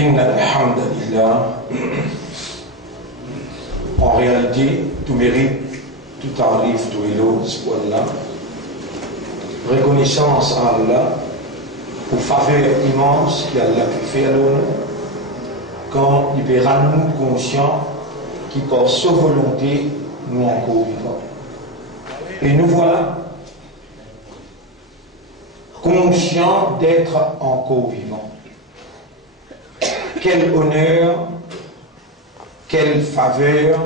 إن الحمد لله. En réalité, tout mérite, tout arrive, tout éloge pour Allah. Reconnaissance à Allah pour faveur immense qu'Allah peut faire nous quand il peut rendre nous conscients qu'il par sa volonté nous encore vivants. Et nous voilà conscients d'être encore vivants. Quel honneur, quelle faveur.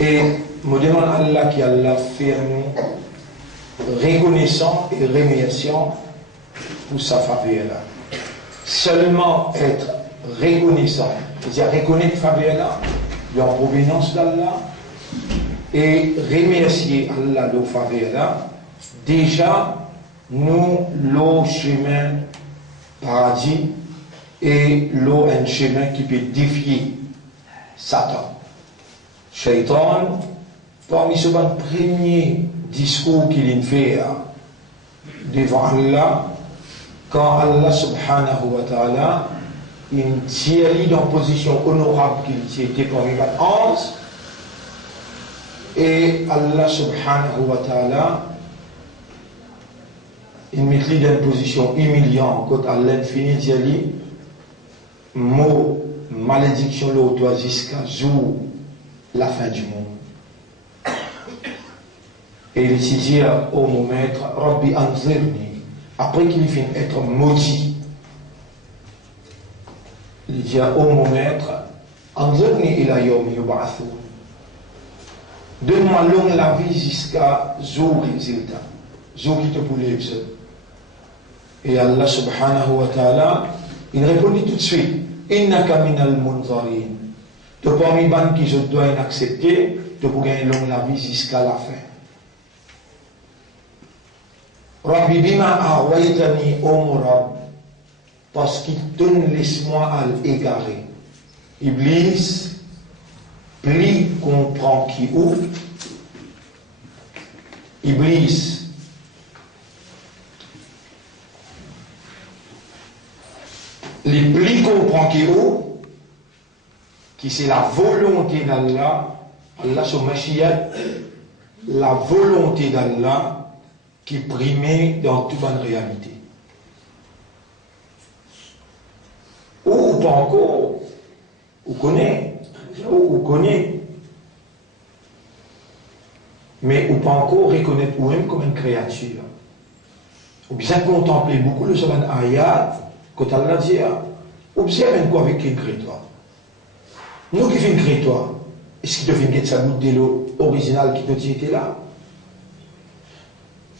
Et me demande Allah qui Allah fait nous reconnaissant et remerciant pour sa faveur là. Seulement être reconnaissant, c'est-à-dire reconnaître faveur là, la provenance d'Allah, et remercier Allah de faveur là, déjà nous le chemin paradis et l'eau un chemin qui peut défier Satan. Shaitan, parmi ce premier discours qu'il fait devant Allah, quand Allah subhanahu wa ta'ala, il tient dans une position honorable qu'il était parmi les anges, et Allah subhanahu wa ta'ala, il met lui dans une position humiliante, quand Allah finit de dire, mot, malédiction, l'autre jusqu'à jour, la fin du monde. Et il dit au mon maître, Rabbi anzirni, après qu'il finit d'être maudit, il dit au mon maître, anzirni ila yawm yub'athun. Donne-moi longue la vie jusqu'à jour résultat, jour qui te poulait seul. Et Allah subhanahu wa ta'ala, il répondit tout de suite, innaka minal munzarin. De parmi les bandes qui je dois accepter, de pour gagner longue la vie jusqu'à la fin. Rabbi bima awaitani omurab, parce qu'il donne laisse-moi à l'égarer. Iblis, plus comprend qui ou, Iblis, les plus comprend qui ou, qui c'est la volonté d'Allah, Allah sur Mashiach, la volonté d'Allah qui primait dans toute bonne réalité. Ou pas encore, ou connaît, mais ou pas encore reconnaître ou-même comme une créature. Ou bien contempler beaucoup le savant ayat, quand Allah dit, observe quoi avec qui crée toi. Nous qui faisons créer toi, est-ce qu'il te fait une sa goutte de l'eau originale qui te était là?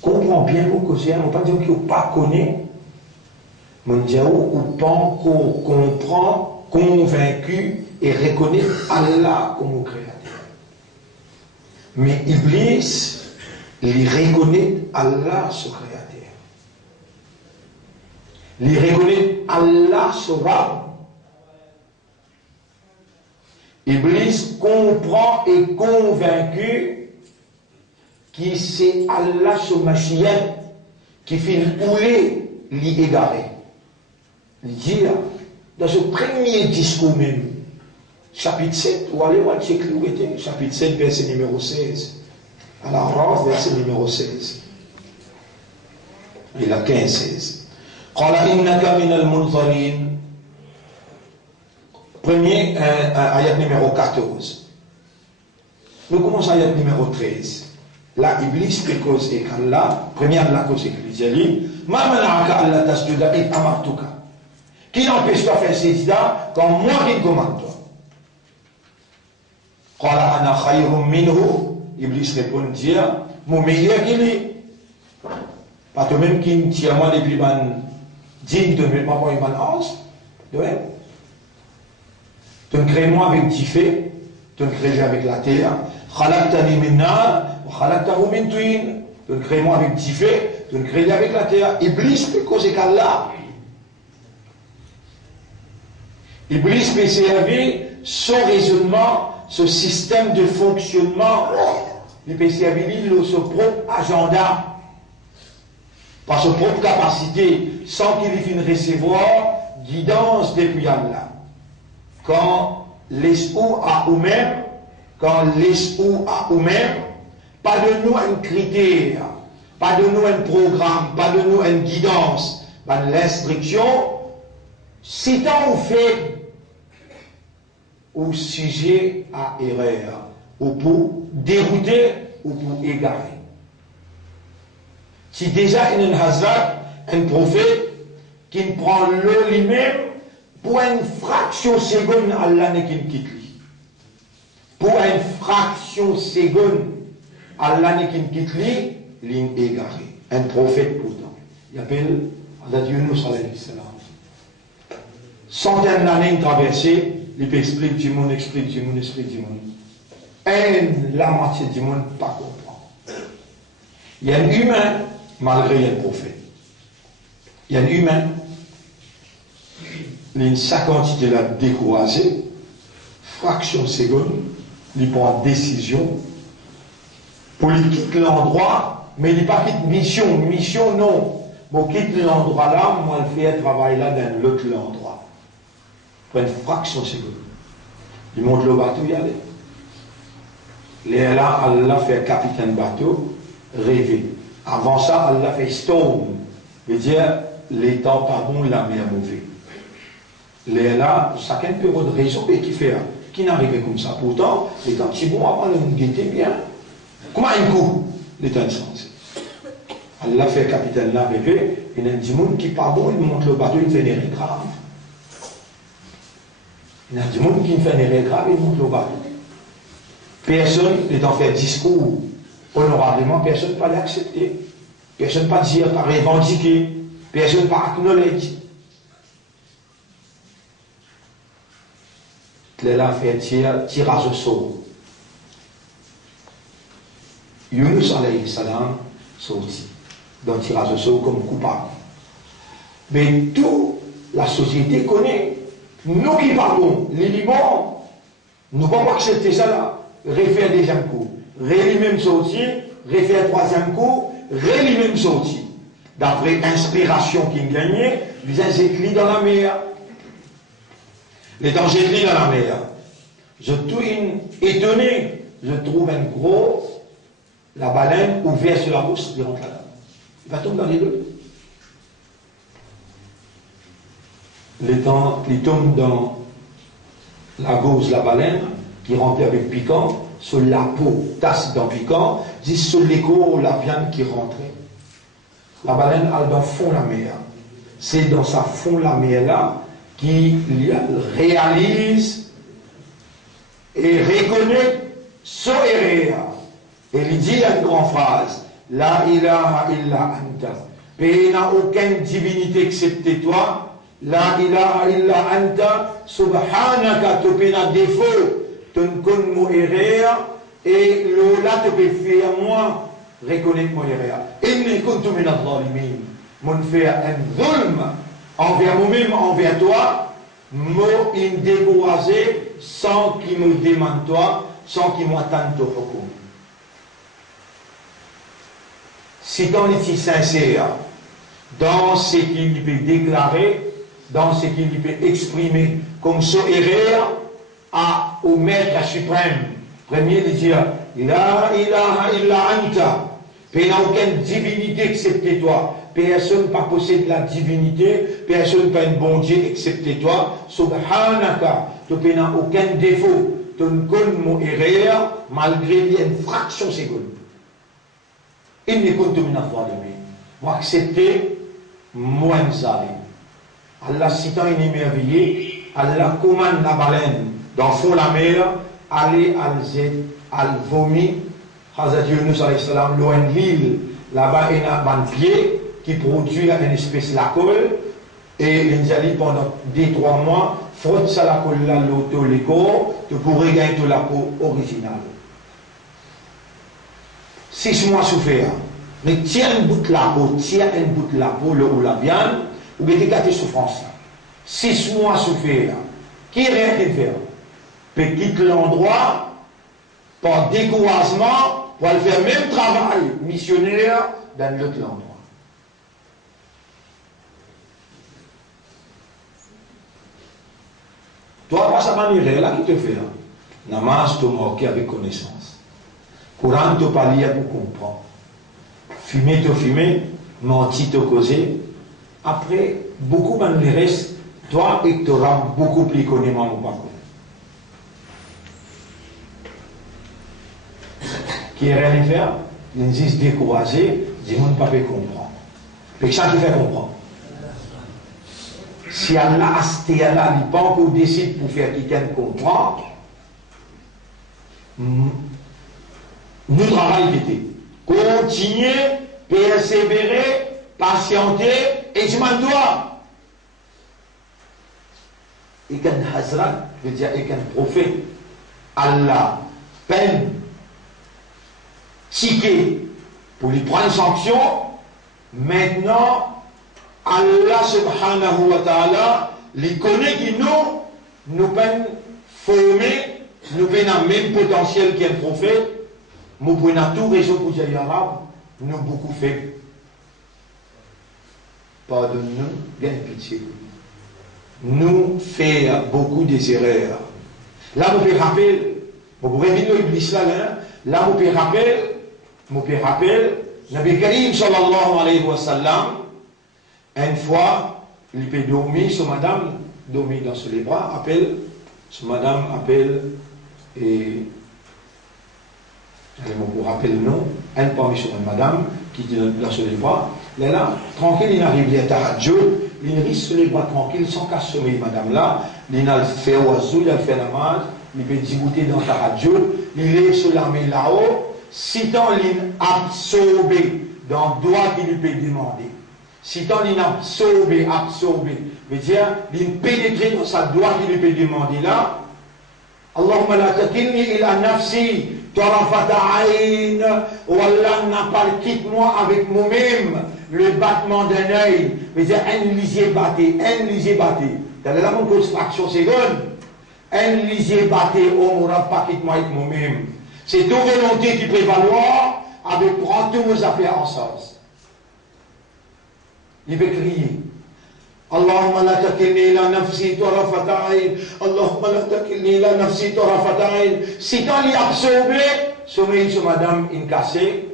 Comprends bien vous que c'est, on ne va pas dire qu'il ne pas connaît, mais on dit ou pas encore comprend, convaincu et reconnaît Allah comme créateur. Mais Iblis, il reconnaît Allah ce créateur. Il reconnaît Allah ce Rab. Iblis comprend et convaincu que c'est Allah ce Mashiach qui fait couler l'égaré. Il dit dans ce premier discours même, chapitre 7, ou allez voir chapitre 7, verset numéro 16. À la rave, verset numéro 16. Et la 15-16. Qala innaka minal munzarin. Premier, ayat numéro 14. Nous commençons ayat numéro 13. Là, Iblis peut causer qu'Allah, première la cause qu'il dit, ma mana'aka Allah tasjuda id amartuka. Qui n'empêche pas de faire sajda quand moi qui te commande toi? Qala ana khayrun minhu. Iblis répond dire, mon meilleur qu'il est. Pas toi-même qui me tient moi depuis ban digne de mettre moi pour une ange. De même. Tu me crées moi avec du feu, tu me crées avec la terre. Khalaqtani min nar, wa khalaqtahu min tin. Tu me crées moi avec du feu, tu me crées avec la terre. Iblis peut causer qu'Allah. Iblis peut servir son raisonnement, ce système de fonctionnement. Il peut servir son propre agenda. par sa propre capacité, sans qu'il puisse recevoir guidance depuis Allah. Quand l'esprit a ou-même, pas de nous un critère, pas de nous un programme, pas de nous une guidance, pas de l'instruction, si tant on fait au sujet à erreur, ou pour dérouter, ou pour égarer. Si déjà il y a un hasard, un prophète, qui prend le lui-même, pour une fraction seconde, Allah n'est qu'il quitte lui. Pour une fraction seconde, Allah n'est qu'il quitte lui, il est égaré. Un prophète pourtant. Il appelle Hazrat Yunus alayhi salam. Centaines d'années traversées, il peut expliquer du monde, Et la moitié du monde ne pas comprend. Il y a un humain, malgré un prophète. Il y a un humain, sa quantité l'a découragé, fraction seconde, il prend décision, pour lui quitter l'endroit, mais il n'est pas quitte mission non. Bon, quitte l'endroit là, moi je fais un travail là dans l'autre endroit. Pour une fraction seconde. Il monte le bateau, il y allait. Là, Allah fait capitaine bateau, rêver. Avant ça, Allah fait storm. veut dire, les temps pas bons, la mer mauvais. Là, chacun peut avoir de raison et qui fait, qui n'arrive comme ça. Pourtant, les temps si bon, avant, on guettait bien. Comment un coup, les temps insensés. Allah fait capitaine là, bébé, il y a des gens qui pas bon, il monte le bateau, il fait des erreurs graves. Il y a des gens qui font des erreurs graves, il monte le bateau. Personne n'est en fait discours honorablement, personne ne peut l'accepter. Personne ne peut dire, pas revendiquer, personne ne peut acknowledge. Là, fait tirage au sort. Yunus alayhi salam sorti dans tirage au sort comme coupable. Mais toute la société connaît. Nous qui parlons, les Libans, nous ne pouvons pas accepter ça là. Refaire deuxième coup, même sorti, refaire troisième coup, même sorti. D'après inspiration qui gagnait, ils écrit dans la mer. Les dangers écrits dans la mer. Je suis étonné, je trouve un gros, la baleine ouverte sur la mousse, il rentre là-dedans. Il va tomber dans les deux. Il tombe dans la gauze, la baleine, qui remplit avec piquant, sur la peau, tasse dans piquant, dit sur l'écho, la viande qui rentrait. La baleine, elle dans fond la mer. C'est dans sa fond la mer là, qui réalise et reconnaît son erreur. Et il dit une grande phrase, La ilaha illa anta. Il n'y a aucune divinité excepté toi. La ilaha illa anta. Subhanaka, tu peux un défaut. Tu ne connais mon erreur. Et là, tu peux faire moi reconnaître mon erreur. Inni kuntu min al-zalimin. Mon faire un zulm envers moi-même, envers toi, me décourager sans qu'il me demande toi, sans qu'il m'attende ton hukum. Si on est sincère dans ce qu'il peut déclarer, dans ce qu'il peut exprimer comme son erreur au maître suprême, premier de dire La ilaha illa anta, il n'y a aucune divinité excepté toi. Personne pas possède la divinité, personne pas un bon Dieu excepté toi. Subhanaka, tu n'as aucun défaut. Tu ne connais mon erreur malgré une fraction seconde. Il ne compte min al-zalimin. Moi accepter moins zalim. Allah citant une émerveillé, Allah commande la baleine dans le fond de la mer, aller al vomir. Hazrat Yunus alayhi salam, loin de l'île, là-bas il y a un pied qui produit une espèce de la colle, et il a dit pendant 2-3 mois, frotte ça la colle là, l'auto, les corps, tu pourrais gagner la peau originale. 6 mois souffert. Mais tiens un bout de la peau, le ou la viande, ou bien des souffrances. 6 mois souffert. Qui rien qu'il fait? Peut quitter l'endroit, par découragement, pour aller faire le même travail missionnaire dans l'autre endroit. Toi, pas sa manière là qui te fait. Hein. Namaz te moquer avec connaissance. Courant te parler pour comprendre. Fumer te fumer, mentir te causer. Après, beaucoup de les restes, toi, et tu auras beaucoup plus connaissance ou pas. Qui est rien à faire, ils disent décourager, ils ne pas comprendre. Et ça qui fait comprendre. Si Allah il pas encore décide pour faire quelqu'un comprendre, nous travaillons vite. Continuer, persévérer, patienter, et je m'en dois. Et qu'un Hazrat, je veux dire, et qu'un prophète, Allah peine, ticket, pour lui prendre sanction, maintenant, Allah subhanahu wa ta'ala, les connaît qui nous peine former, nous peine un même potentiel qu'un prophète, nous pouvons tout réseau pour dire arabe, nous beaucoup fait. Pardonne-nous, bien pitié. Nous faisons beaucoup des erreurs. Là, vous pouvez rappeler, vous pouvez venir l'Iblis là, vous pouvez rappeler, Nabi Karim sallallahu alayhi wa sallam, une fois, il peut dormir, sur madame, dormir dans les bras, appelle, et pour rappeler le nom, elle parmi sur une madame, qui dit dans les bras, elle est là, tranquille, il arrive à Tahajjud, il risque sur les bras tranquille, sans qu'assommer madame là, il a fait oiseau, il a fait la main, il peut débouter dans Tahajjud, il est sur la main là-haut, si tant il absorbé dans le doigt qu'il lui peut demander. Si tant il absorbé, veut dire, il pénétré dans sa doigt qu'il lui peut demander là, Allahumma la takilni ila nafsi, tarafata ayn, ou Allah n'a pas quitte-moi avec moi-même, le battement d'un œil, veut dire, un lisier batté. Dans la mon construction seconde, un lisier batté, on n'aura pas quitte-moi avec moi-même. C'est ton volonté qui prévaloir, avec prendre tous vos affaires en sens. Il va crier. Allahumma la takilni ila nafsi tarafata ayn. Allahumma la takilni ila nafsi tarafata ayn. Si quand il est absorbé, sommeil sur madame incassée,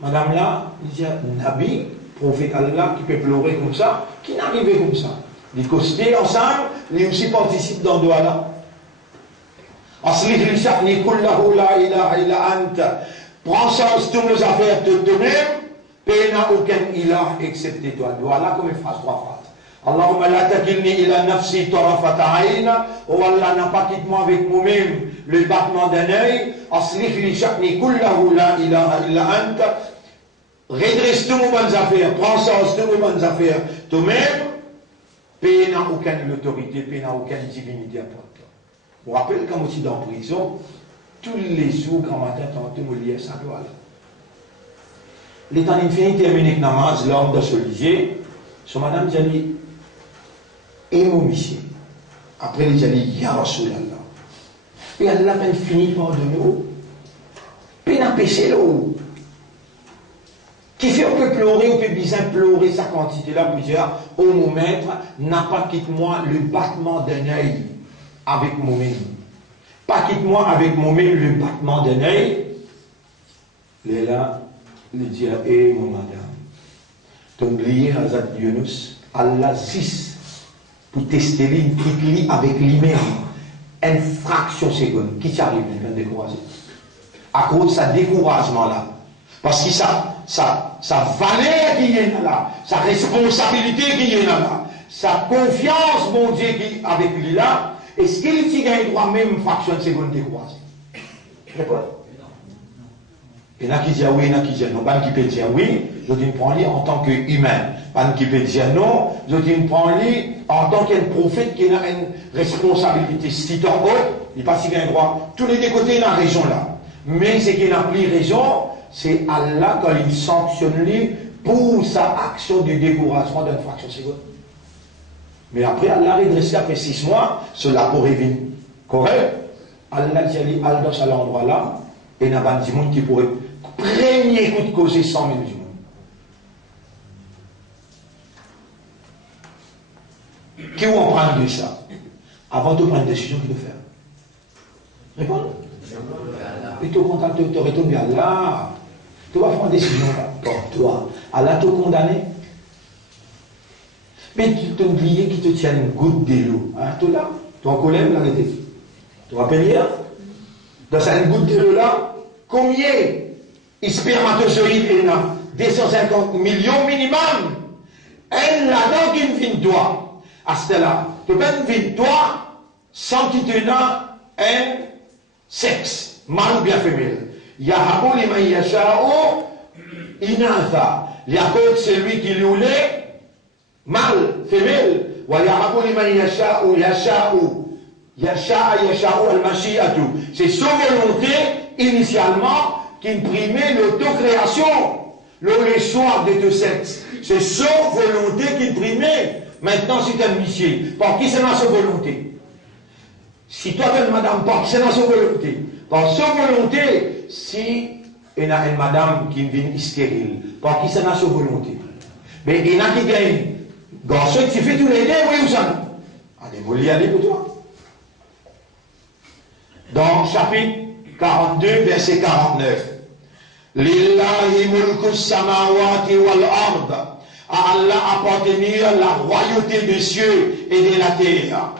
madame là, il dit Nabi, prophète Allah, qui peut pleurer comme ça, qui n'arrivait comme ça. Les costés ensemble, lui aussi participe dans le doigt là. Aslih li sha'ni kullahu la ilaha illa anta. Prends sens toutes nos affaires de toi-même. Il n'y a aucun ilah excepté toi. Voilà comme une phrase, 3 phrases. Allahumma la takilni ila nafsi tarafata ayna. Oh Allah, n'a pas quitté moi avec moi-même le battement d'un œil. Aslih li sha'ni kullahu la ilaha illa anta. Redresse toutes nos bonnes affaires. Prends sens toutes nos bonnes affaires toi-même. Il n'y a aucune autorité, il n'y a aucune divinité à toi. Je vous rappelle quand je suis en prison, tous les jours, quand matin, tantôt, je lis ça doit là. L'état d'infini terminé avec namaz, l'homme dans ce lycée, son madame dit, et mon monsieur. Après, il dit, Ya Rasulallah. Et Allah a fini par de nous. Puis il a péché l'eau. Qui fait on peut pleurer, on peut bien pleurer sa quantité là, plusieurs. Oh mon maître, n'a pas quitté moi le battement d'un œil avec moi-même. Pas quitte moi avec moi-même le battement d'un œil. Il est là. Il dit, eh mon madame, ton lié Hazrat Yunus, Allah 6 pour tester lui avec lui-même une fraction seconde. Qui t'arrive, il vient décourager. À cause de sa découragement là. Parce que sa valeur qui est là, sa responsabilité qui est là, sa confiance, mon Dieu, qui est avec lui là, est-ce qu'il t'y gagne droit même fraction de seconde décourager? Répondez. Il y en a qui disent oui, il y en a qui disent non. Pas qui peut dire oui, je dis prends lui en tant qu'humain. Pas qui peut dire non, je dis prends lui en tant qu'un prophète qui a une responsabilité. Si tu en haut, il n'est pas si bien droit. Tous les deux côtés, il a raison là. Mais ce qui n'a plus raison, c'est Allah quand il sanctionne lui pour sa action de découragement d'une fraction seconde. Mais après, Allah a redressé après 6 mois, cela pourrait venir. Correct? Allah dit à dans cet endroit là, et il n'y a pas de monde qui pourrait. Premier coup de causer 100 000 du monde. Qui vous en prend de ça? avant de prendre une décision qu'il doit faire. Répondre. Et tu retournes vers Allah. Tu vas prendre une décision là. Pour toi. Allah te condamné. Mais tu t'as oublié qu'il te tient une goutte de l'eau. Hein, tu là. Tu en colère, l'arrêter. Tu te rappelles hier? Dans cette goutte de l'eau là, combien de spermatozoïdes il y a? 250 millions minimum. Elle là-dedans qui vient de toi. À ce là, tu peux venir de toi sans qu'il te donne un sexe, mâle ou bien féminin. Yahabou liman yasha'u inatha. Yahabou celui qui lui voulait, mâle, féminin. Wa yahabou liman yasha'u yasha'u al-mashi'atu. C'est sa volonté initialement qui imprimait l'autocréation. Le choix des deux sexes. C'est sa volonté qui imprimait. Maintenant, c'est un monsieur. Par qui c'est dans sa volonté? Si toi, tu es une madame, par qui c'est dans sa volonté? Par sa volonté, si il y a une madame qui vient stérile, par qui c'est dans sa volonté? Mais il y en a qui gagnent. Garçon, tu fais tous les deux, oui ou ça? Allez, vous l'y allez pour toi. Dans chapitre 42, verset 49. Lillahi mulku samawati wal ard. À Allah appartenir la royauté des cieux et de la terre.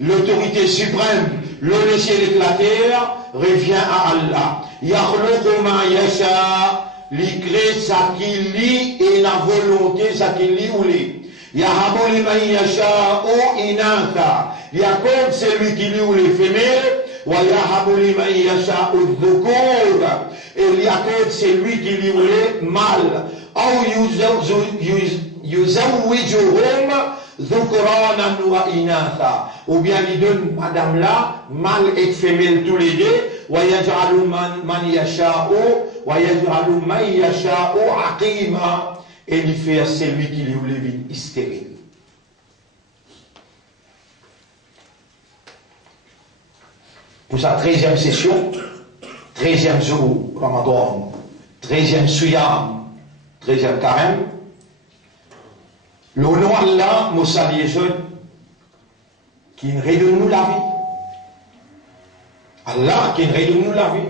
L'autorité suprême, le ciel et la terre, revient à Allah. Yakhluqu ma yasha, li crée ça qu'il lit et la volonté ça qu'il lit ou lit. Yahabu liman yasha'u inatha. Yakob celui qui lit ou les femelles. Wa yahabu liman yasha'u dhukur. Et Yakob celui qui lit ou les mâles. Yuzawwijuhum dhukranan wa inatha. Ou bien il donne madame là, mâle et femelle tous les deux. Wa yaj'alu man yasha'u wa yaj'alu man yasha'u aqima. Et il fait à celui qui lui voulait vivre stérile. Pour sa 13e session, 13e jour, Ramadan, 13e Suyam, 13e Carême, le nom Allah, Moussa Liéjeune, qui redonne nous la vie. Allah qui redonne nous la vie.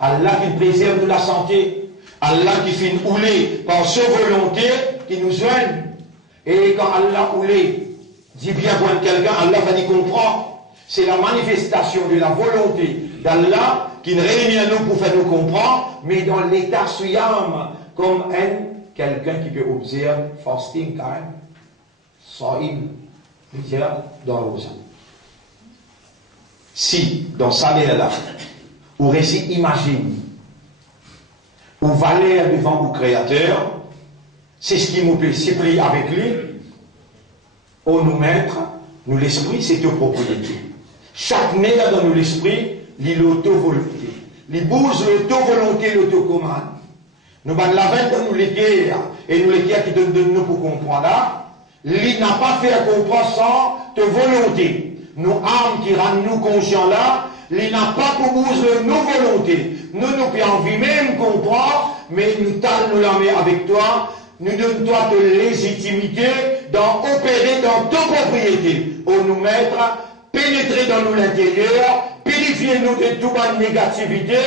Allah qui préserve nous la santé. Allah qui fait ouler par sa volonté qui nous soigne. Et quand Allah oulé, dit bien pour quelqu'un, Allah va y comprendre. C'est la manifestation de la volonté d'Allah qui nous réunit à nous pour faire nous comprendre, mais dans l'état suyam, comme quelqu'un qui peut observer fasting quand même, saïm, dans l'osa. Si, dans sa là, ou récit imagine, ou valeur devant le Créateur, c'est ce qui nous plaît, c'est pris avec lui, au nous mettre, nous l'esprit, c'est une propriété. Chaque nègre dans nous l'esprit, il l'auto-volonté. Il bouge l'auto-volonté, l'auto-commande. Nous avons la veine dans nous les guerres, et nous les guerres qui donnent de nous pour comprendre là, il n'a pas fait à comprendre sans de volonté. Nos âmes qui rendent nous conscients là, il n'a pas pour bouger nos volontés. Nous pouvons envie même comprendre, mais nous t'allons nous la mettre avec toi, nous donne toi de légitimité d'opérer dans ta propriété, pour nous mettre, pénétrer dans nous l'intérieur, purifier nous de toute négativité,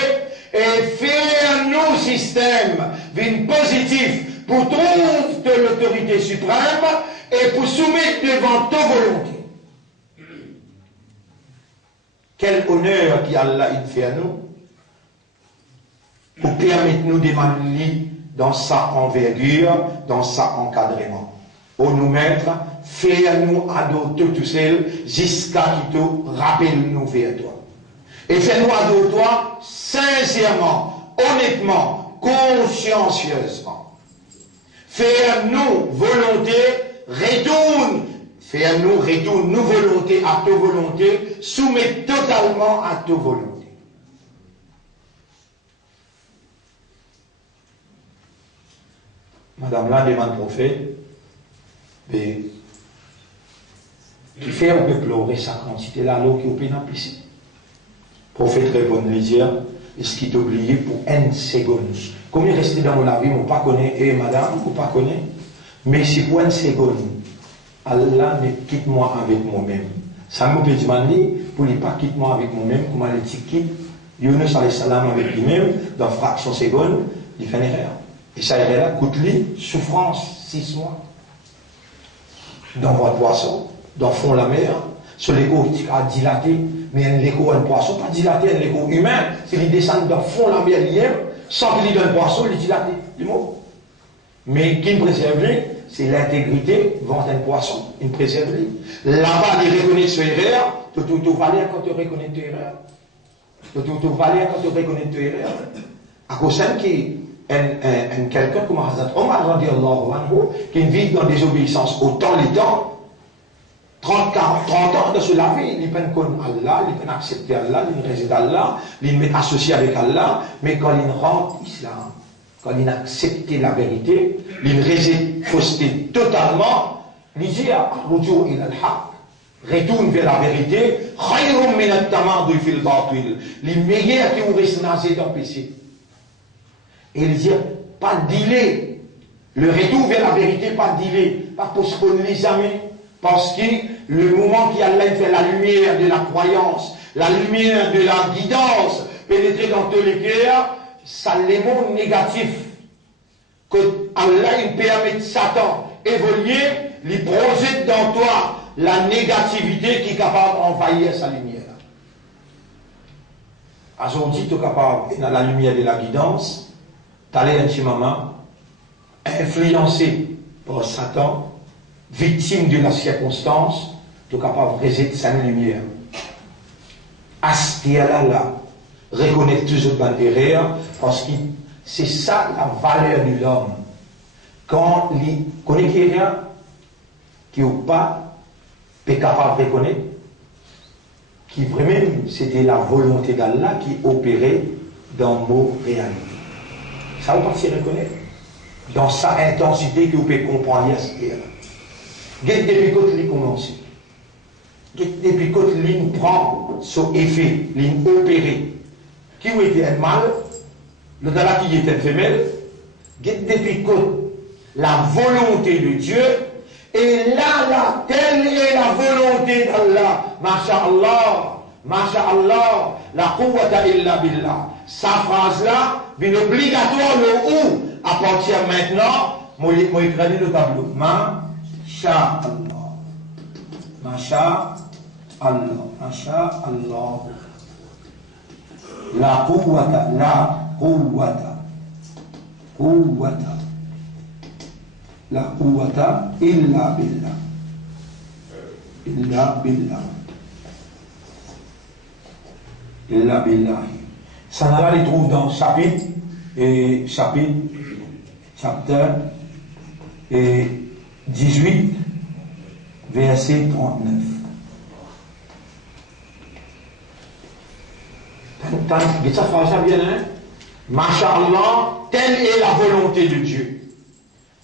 et faire nos systèmes d'une positif pour trouver de l'autorité suprême et pour soumettre devant ta volonté. Quel honneur qu'Allah fait à nous pour permettre nous de manier dans sa envergure, dans sa encadrement. Pour nous mettre, faire nous adopter tout seul jusqu'à qui te rappelle nous vers toi. Et fais-nous adopter toi sincèrement, honnêtement, consciencieusement. Faire-nous volonté, retourne. Faire-nous retourne nos volontés à ta volonté, soumettre totalement à ta volonté. Madame là demande prophète, mais qui fait un peu pleurer sa quantité là, l'eau qui est au pénal ici. Prophète répond lui dire, est-ce qu'il t'a oublié pour une seconde? Comme il restait dans mon avis, on ne pas connaît, et madame, on ne pas connaît, mais si pour une seconde, Allah ne quitte moi avec moi-même. Ça me peut dire, pour ne pas quitter moi avec moi-même, comme elle dit quitte, Yunus alayhi salam avec lui-même, dans fraction seconde, il fait une erreur. Et ça erreur là, coûte-lui souffrance 6 mois. Dans votre poisson, dans le fond de la mer, sur l'écho qui a dilaté, mais un écho un poisson, pas dilaté, un écho humain, c'est qu'il descend dans le fond de la mer hier, sans qu'il y ait un poisson, il est dilaté, du mot. Mais qui me préserve, c'est l'intégrité, vente un poisson, il me préserve. Là-bas, il reconnaît ce erreur, tu valais quand tu reconnais tes erreurs. Tu valais quand tu reconnais tes erreurs. À cause de qui quelqu'un comme Hazrat Omar radiallahu anhu, qui vit dans des obéissances autant les temps, 30 ans de se laver, il peut connaître Allah, il peut accepter Allah, il réside Allah, il met associé avec Allah, mais quand il rentre l'islam, quand il accepte la vérité, il réside fausseté totalement, il dit retour il al-haq, retourne vers la vérité, khayrum min at-tamadul fil batil, les meilleurs qui ont resté nasé dans le péché. Et il dit, pas dealer, le retour vers la vérité, pas dealer, pas postponer jamais, parce que le moment qui Allah fait la lumière de la croyance, la lumière de la guidance, pénétrer dans tous les cœurs, ça les mots négatifs, que Allah il permet de Satan évoluer, il projette dans toi la négativité qui est capable d'envahir sa lumière. Aujourd'hui, tu es capable, dans la lumière de la guidance, d'aller un petit moment, influencé par Satan, victime de la circonstance, tu es capable de résister sa lumière. Aspire là, reconnaître toujours dans erreur, parce que c'est ça la valeur de l'homme. Quand il connaît quelqu'un qui ou pas est capable de reconnaître, qui vraiment c'était la volonté d'Allah qui opérait dans nos réalités. Ça vous pensez reconnaître dans sa intensité que vous pouvez comprendre à ce qu'il y a là. Depuis quand il commence, depuis quand il prend son effet, il opère, qui a été un mâle, le là qui était une femelle, depuis quand la volonté de Dieu, et là, telle est la volonté d'Allah, Masha'Allah, la quwwata illa billah. Sa phrase-là, une obligatoire le ou, à partir maintenant, moi écris le tableau. Masha'Allah. Masha'Allah. Masha'Allah. La quwwata. La quwwata illa billah. Illa billah. Illa billah. Ça là, les trouve dans chapitre 18, verset 39. Ça fait bien, hein? Masha'Allah, telle est la volonté de Dieu.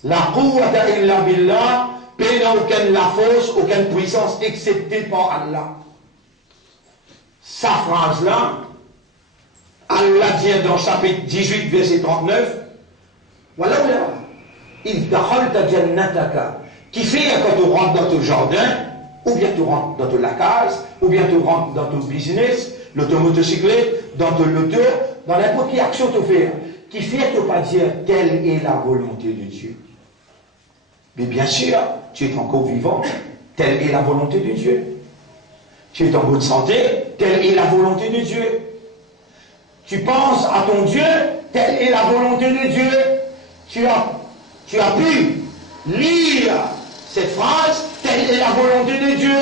La quwwata illa billah, paix n'a aucune la force, aucune puissance, excepté par Allah. Sa phrase-là, Allah dit dans chapitre 18, verset 39, voilà, il dakhalta jannataka, qui fait quand tu rentres dans ton jardin, ou bien tu rentres dans la case, ou bien tu rentres dans ton business, l'automotocyclette, dans ton loto, dans n'importe quelle action tu fais, qui fait ne pas dire telle est la volonté de Dieu. Mais bien sûr, tu es encore vivant, telle est la volonté de Dieu. Tu es en bonne santé, telle est la volonté de Dieu. Tu penses à ton Dieu, telle est la volonté de Dieu. Tu as pu lire cette phrase, telle est la volonté de Dieu.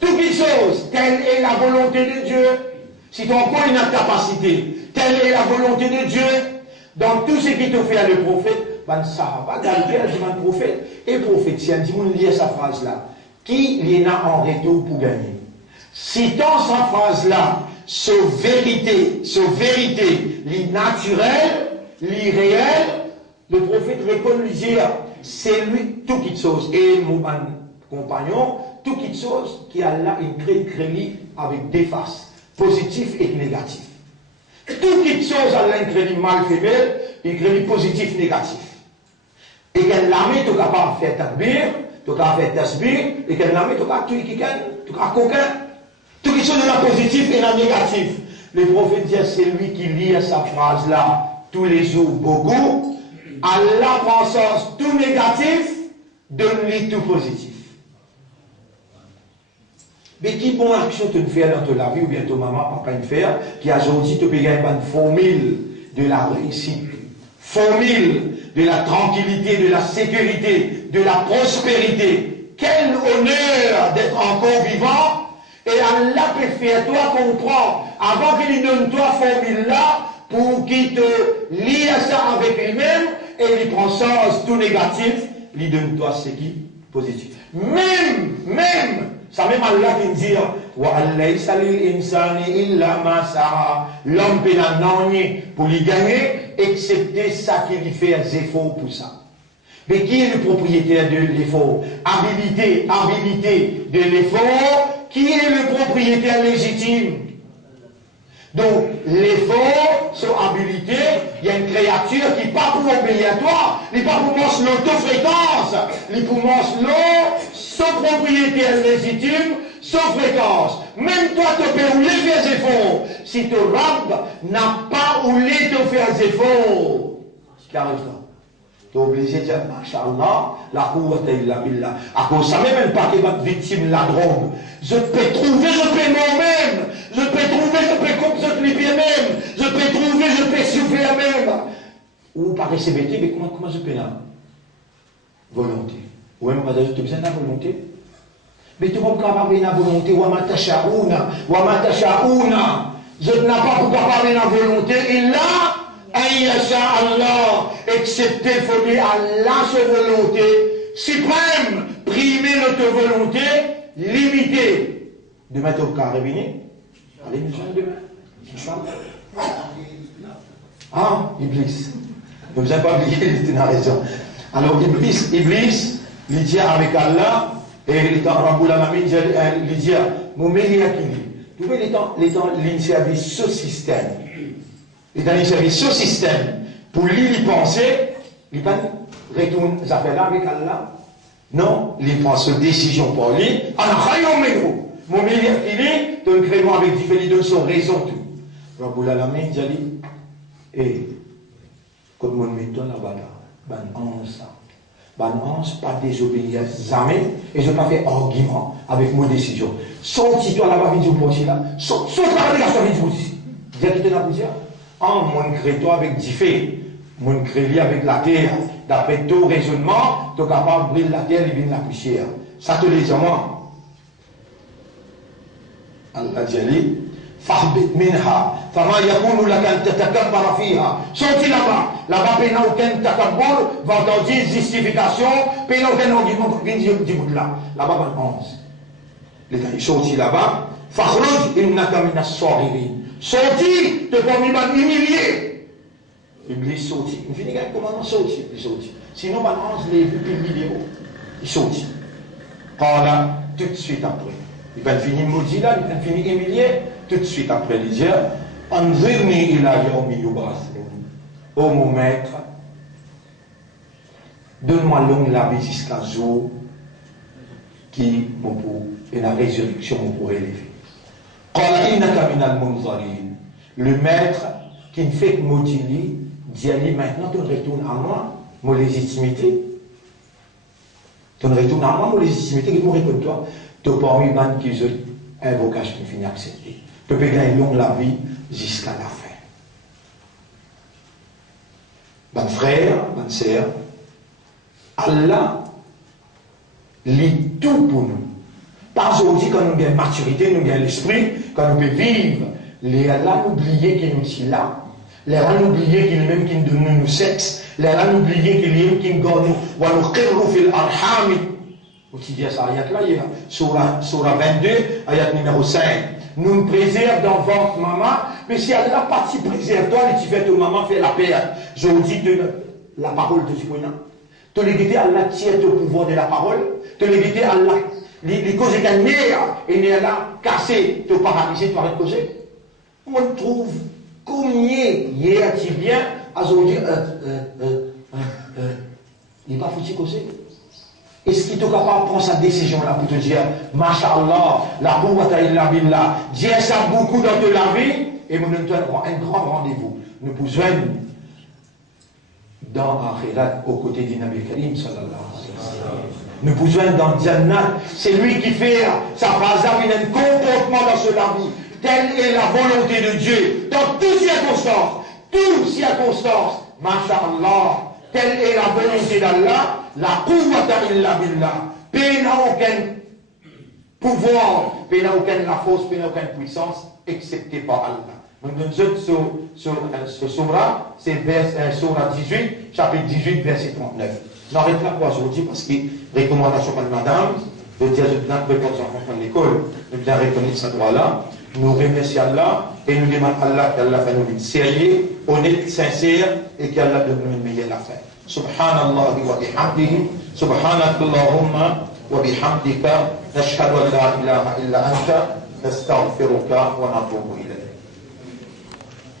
Toute chose, telle est la volonté de Dieu. Si tu as encore une incapacité, telle est la volonté de Dieu. Dans tout ce qui te fait le prophète, ben ça va garder le prophète. Et prophète, si un dimanche lit sa phrase-là, qui l'en a en retour pour gagner? Si dans sa phrase-là, ce vérité, naturel, l'irréel, le prophète reconnaît dire, c'est lui, tout qui chose, et mon compagnon, tout qui chose qui a là une crédit avec des faces, positif et négatif. Tout qui chose a là une crédit mal femelle, une crédit positif, négatif. Et qu'elle l'armée, tu es capable de faire tabir, tu es capable de faire tasbir, et qu'elle l'armée, tu es capable de tuer quelqu'un. à coquin. Tout qui sont de la positive et la négative. Le prophète dit, c'est lui qui lit sa phrase là tous les jours beaucoup. Allah prend sens tout négatif, donne-lui tout positif. Mais qui bonne action tu fais dans ta vie ou bien ton maman, papa, une faire, qui a aujourd'hui te payer une formule de la réussite, formule de la tranquillité, de la sécurité, de la prospérité. Quel honneur d'être encore vivant. Et Allah peut faire toi comprendre, avant qu'il donne toi formule là, pour qu'il te lie à ça avec lui-même, et il prend sens tout négatif, il donne toi ce qui positif. Même, ça même Allah qui dit, l'homme peut n'en pour lui gagner, excepté ça qui lui fait un effort pour ça. Mais qui est le propriétaire de l'effort? Habilité de l'effort. Qui est le propriétaire légitime? Donc, l'effort, son habilité, il y a une créature qui n'est pas pour obéir à toi, il n'est pas pour manger l'autofréquence, il est pour manger son propriétaire légitime, son fréquence. Même toi, tu peux rouler faire des efforts. Si ton rab n'a pas roulé de faire des efforts, ce qui arrive là. Tu es obligé de dire, Masha'Allah, la quwwata illa billah. À cause ça, même pas que votre victime la drogue. Je peux trouver, je peux moi-même. Je peux trouver, je peux comme je clipper même. Je peux trouver, je peux souffler même. Ou par SBT, mais comment je peux là? Volonté. Ou même pas de besoin de la volonté. Mais tu ne peux pas parler de la volonté. Ou amatasha'ouna. Je n'ai pas pour parler de la volonté. Il a. Allah, excepté folie Allah sa volonté suprême, primer notre volonté limitée. Demain, tu vas revenir. Allez, nous sommes demain. Ah, Iblis. Ne vous avez pas oublié, il a raison. Alors, Iblis, il dit avec Allah, et il dit, Rabbul Alamin, il dit, mon meilleur qui dit. Vous voyez, l'initiative de ce système. Et dans ce système, pour lui, il pensait, il ne retourne les affaires là avec Allah. Non, il prend cette décision pour lui. Mon meilleur qu'il est, tu as créé avec différents de son raison tout. Rabbul Alamin, il dit, et comme mon méthode là-bas, ban 11 ans. Ban 11, pas désobéir jamais, et je n'ai pas fait argument avec mon décision. Sortis-toi là-bas, viens du là. Saute-toi avec la soirée du ici. Dis à qui tu as dit. En mon crée-toi avec du fait, mon crée avec la terre, d'après ton raisonnement, tu es capable de brûler la terre et de la poussière. Ça te les a moi. Allah dit, Fahbit minha, fama yakunu lakan tatakabbara fiha. Sorti là-bas, là-bas, il n'y a aucun takabbur, va entendre justification, il n'y a aucun argument, il y a un là. Là-bas, 11. Les gars, ils sont sortis là-bas, Fakhruj innaka min as-sagirin. Sorti, te permis d'humilier. Iblis sorti. Il finit avec comment sorti. Il sorti. Sinon, maintenant, je l'ai vu plus de vidéo. Il sorti. Voilà, tout de suite après. Il va finir maudit là, il va finir humilié. Tout de suite après, il dit, Anzirni ila yawmi yub'athun. Oh mon maître, donne-moi longue la vie jusqu'à jour qui, et la résurrection, me pourrait élever. Le maître qui ne fait que maudire, dit à lui, maintenant tu retournes à moi, mon légitimité. Tu retournes à moi, mon légitimité, qui me répond toi. Tu n'as pas mis ban qui ont invocation qui finit accepter. Tu peux gagner longue la vie jusqu'à la fin. Mon frère, ma sœur, Allah lit tout pour nous. Pas aujourd'hui, quand nous avons maturité, nous avons l'esprit, quand nous pouvons vivre, les Allah n'oublier qu'il nous est là, les Allah n'oublier qu'il est même qui nous donne nos sexes, les Allah n'oublier qu'il est même qui nous donne, wa nuqirru fil arhami. Vous dites ça, ayat là, il y a surah 22, ayat numéro 5. Nous nous préservons dans votre maman, mais si Allah partie préserve toi, et tu fais ton maman faire la paix, je vous dis la parole de Dieu. Tu l'égalité Allah tient au pouvoir de la parole, tu l'égalité Allah. Les causes gagnent et n'est là cassé, tu pas paralysé, tu vas reposer. On trouve combien hier tu viens à aujourd'hui, il n'est pas foutu causer. Est-ce qu'il est capable de prendre sa décision là pour te dire, Masha'Allah, la quwwata illa billah, Dieu ça beaucoup dans de la vie, et nous nous donnerons un grand rendez-vous. Nous pouvons dans Akhirat aux côtés du Nabi Karim sallallahu alayhi wa sallam. Nous pouvons dans Jannat, c'est lui qui fait sa phase, il a un comportement dans ce vie. Telle est la volonté de Dieu, dans toutes circonstances, Masha'Allah, telle est la volonté d'Allah, la quwwata illa billah. Paix n'a aucun pouvoir, paix n'a aucune la force, paix n'a aucune puissance, excepté par Allah. Nous sommes sur ce surah, c'est surah 18, chapitre 18, verset 39. N'arrête là pour aujourd'hui parce que recommandation de madame, de dire je ne peux pas enfants de l'école, nous bien reconnaître ce droit-là. Nous remercions Allah et nous demandons à Allah qu'Allah fasse nous sérieux, honnête, sincère et qu'Allah donne nous une meilleure affaire. Subhanallah wa bihamdihi, subhanakallahumma wa bihamdika, nashhadu an la ilaha illa anta, nastaghfiruka wa natubu ilayk.